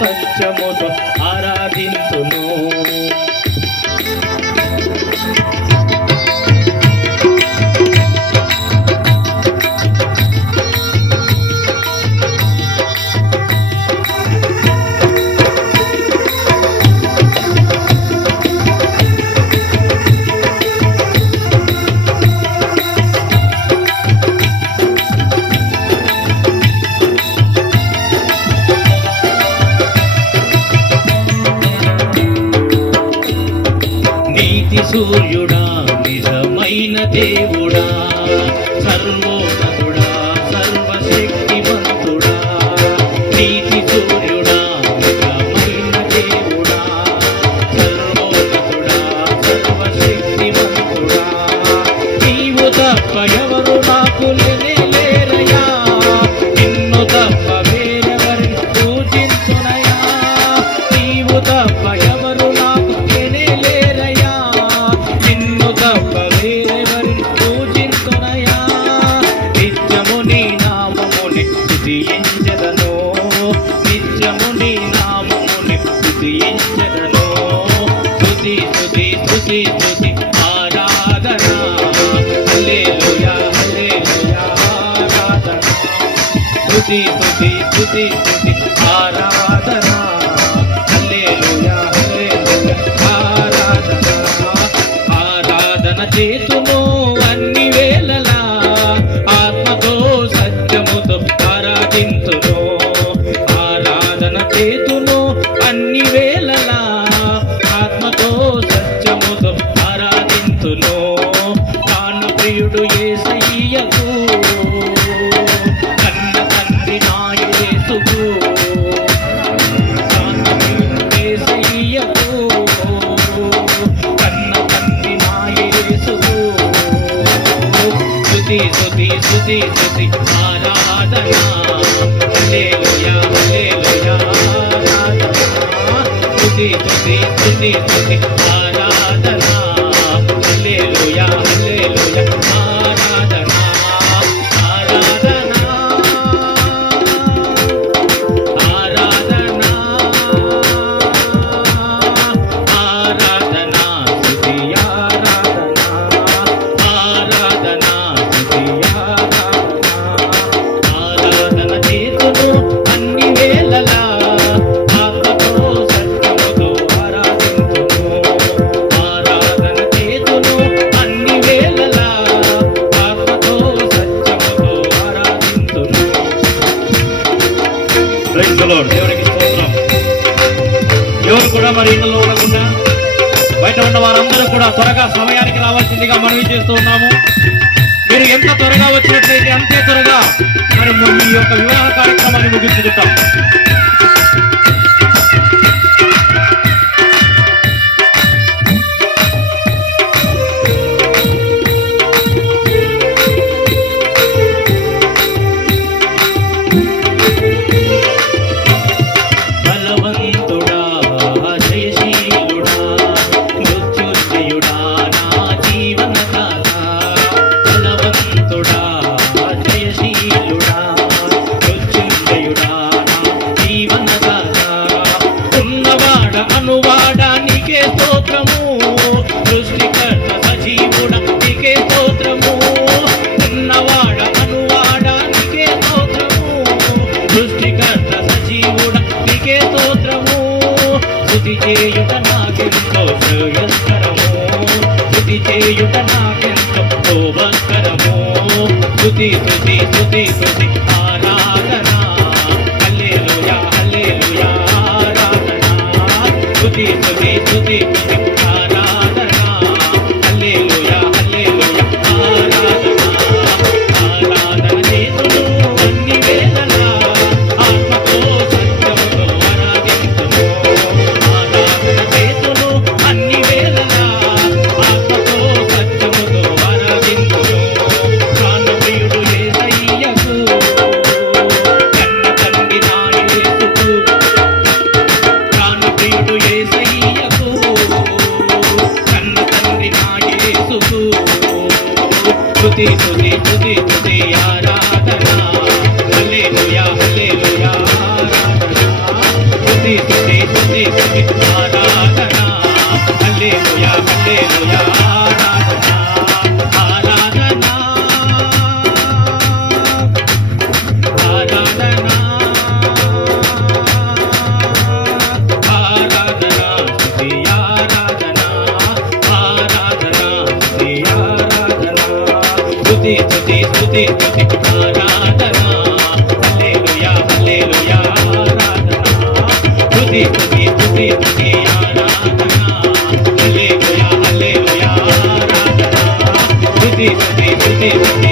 సత్యముతో ఆరాధింతును సూర్యుడా నిజమైన దేవుడా సర్వోన్నతుడా సర్వశక్తివంతుడా నీతి సూర్యుడా నిజమైన దేవుడా సర్వోన్నతుడా సర్వశక్తివంతుడా. నీవు తప్ప ఎవరు నామముని స్తుతించదను స్తుతి స్తుతి స్తుతి ఆరాధన. హల్లెలూయా హల్లెలూయా ఆరాధన. స్తుతి స్తుతి స్తుతి స్తుతి ఆరాధన. హల్లెలూయా హల్లెలూయా ఆరాధన. ఆరాధన చేతును స్తుతి స్తుతి ఆరాధన హల్లెలూయా హల్లెలూయా ఆరాధన స్తుతి స్తుతి స్తుతి స్తుతి ప్రైజ్ స్తోత్రం. ఎవరు కూడా మరి ఇళ్ళలో ఉండకుండా బయట ఉన్న వారందరూ కూడా త్వరగా సమయానికి రావాల్సిందిగా మనవి చేస్తూ ఉన్నాము. మీరు ఎంత త్వరగా వచ్చినట్లయితే అంతే త్వరగా మరి మీ యొక్క వివాహ కార్యక్రమాన్ని ముగించుకుంటాం. చేయుట నాకెంతో శోభస్కరము స్తుతి స్తుతి స్తుతి స్తుతి ఆరాధన. హల్లెలూయా హల్లెలూయా ఆరాధన. స్తుతి స్తుతి స్తుతి స్తుతి స్తుతి ఆరాధన హల్లెలూయా హల్లెలూయా ఆరాధన స్తుతి స్తుతి స్తుతి స్తుతి ఆరాధన స్తుతి స్తుతి స్తుతి స్తుతి ఆరాధన హల్లెలూయా హల్లెలూయా ఆరాధన స్తుతి స్తుతి స్తుతి స్తుతి ఆరాధన హల్లెలూయా హల్లెలూయా ఆరాధన స్తుతి స్తుతి స్తుతి స్తుతి ఆరాధన